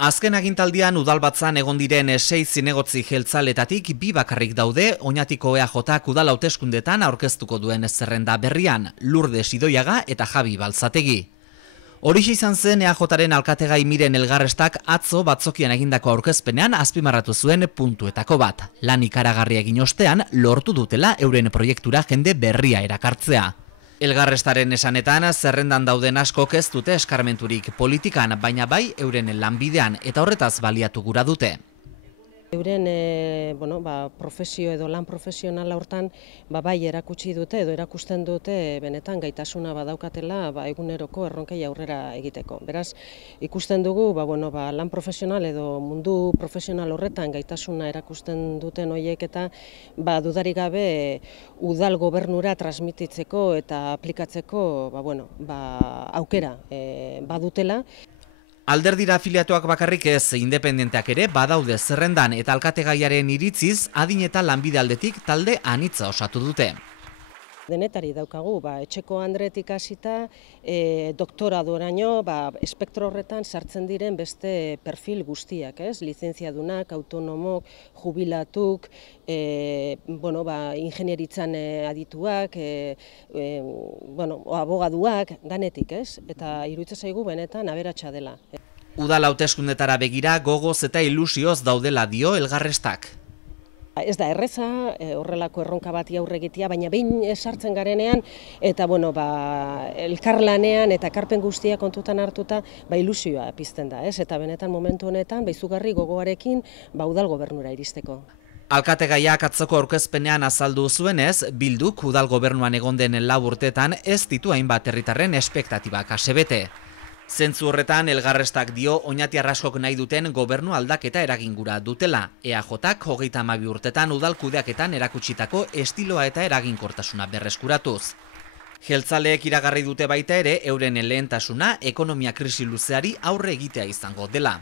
Azken agintaldian udalbatzan egon diren 6 zinegotzi jeltzaletatik 2 bakarrik daude Oñatiko EAJak udal hauteskundetan aurkeztuko duen zerrenda berrian, Lourdes Idoiaga eta Javi Balzategi. Horixe izan zen EAJaren alkategai Miren Elgarrestak atzo batzokian egindako aurkezpenean azpimarratu zuen puntuetako bat. Lan ikaragarria egin ostean lortu dutela euren proiektura jende berria erakartzea. Elgarrestaren esanetan, zerrendan dauden askok ez dute eskarmenturik politikan, baina bai euren lanbidean eta horretaz baliatu gura dute. Euren profesio edo lan profesionala hortan bai erakutsi dute edo erakusten dute benetan gaitasuna badaukatela eguneroko erronkei aurrera egiteko. Beraz, ikusten dugu lan profesional edo mundu profesional horretan gaitasuna erakusten duten horiek eta dudarik gabe udal gobernura transmititzeko eta aplikatzeko aukera badutela. Alderdira afiliatuak bakarrik ez, independenteak ere badaude zerrendan eta alkategaiaren iritziz adin eta lanbide aldetik talde anitza osatu dute. Denetari daukagu, etxeko andretik hasita, doktoradoraino, espektro horretan sartzen diren beste perfil guztiak, lizentziadunak, autonomok, jubilatuk, ingenieritzan adituak, abogaduak, danetik, eta iruditzen zaigu benetan aberatsa dela. Udal hauteskundetara begira gogoz eta ilusioz daudela dio Elgarrestak. Ez da erreza, horrelako erronka bati aurre egitea, baina behin sartzen garenean eta elkarlanean eta ekarpen guztia kontutan hartuta ilusioa pizten da, eta benetan momentu honetan izugarri gogoarekin udal gobernura iristeko. Alkategaiak atzoko aurkezpenean azaldu zuenez, Bilduk udal gobernuan egon den 4 urtetan ez ditu hainbat herritarren espektatibak asebete. Zentzu horretan, Elgarrestak dio oñatiar askok nahi duten gobernu aldaketa eragingura dutela. EAJak 32 urtetan udal kudeaketan erakutsitako estiloa eta eraginkortasuna berreskuratuz. Jeltzaleek iragarri dute baita ere euren lehentasuna ekonomia krisi luzeari aurre egitea izango dela.